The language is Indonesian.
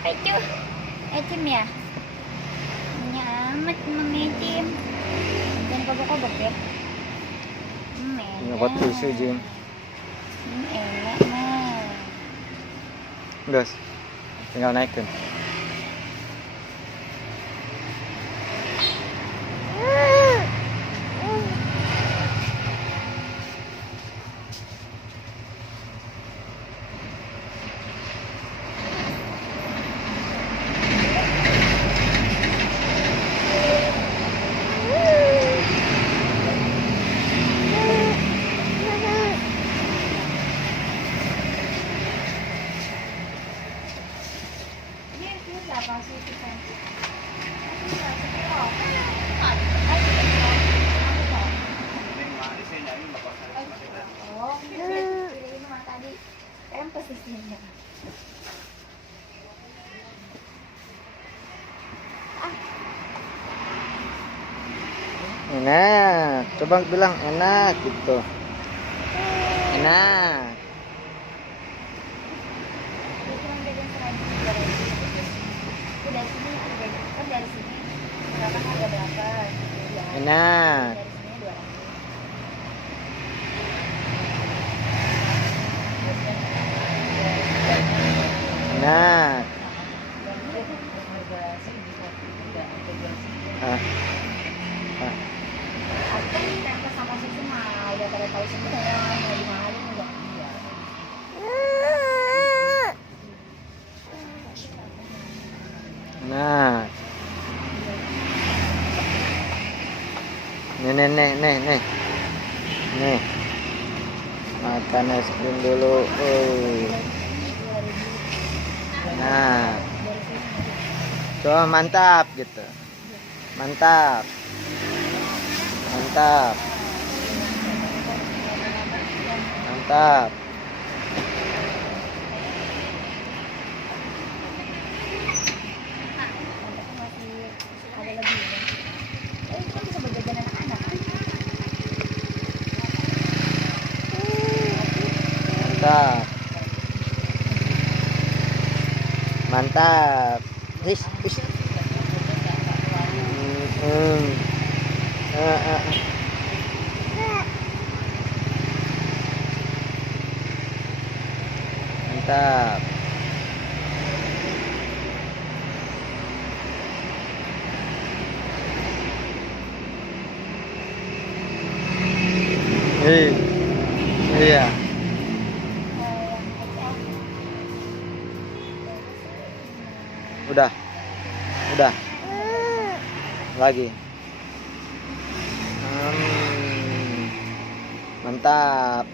Apa itu? Ecim ya? Nyamet mengecim. Jangan kobok-kobok ya. Nyokot tisu, Jim. Enak mah. Gas. Tinggal naikin. Enak, coba bilang enak gitu. Enak. Enak. Enak. Nah, nih, makan es krim dulu. Nah, coba mantap gitu, mantap, mantap, mantap. Mantap, mantap. Is. Mantap. Iya. Udah. Lagi. Mantap.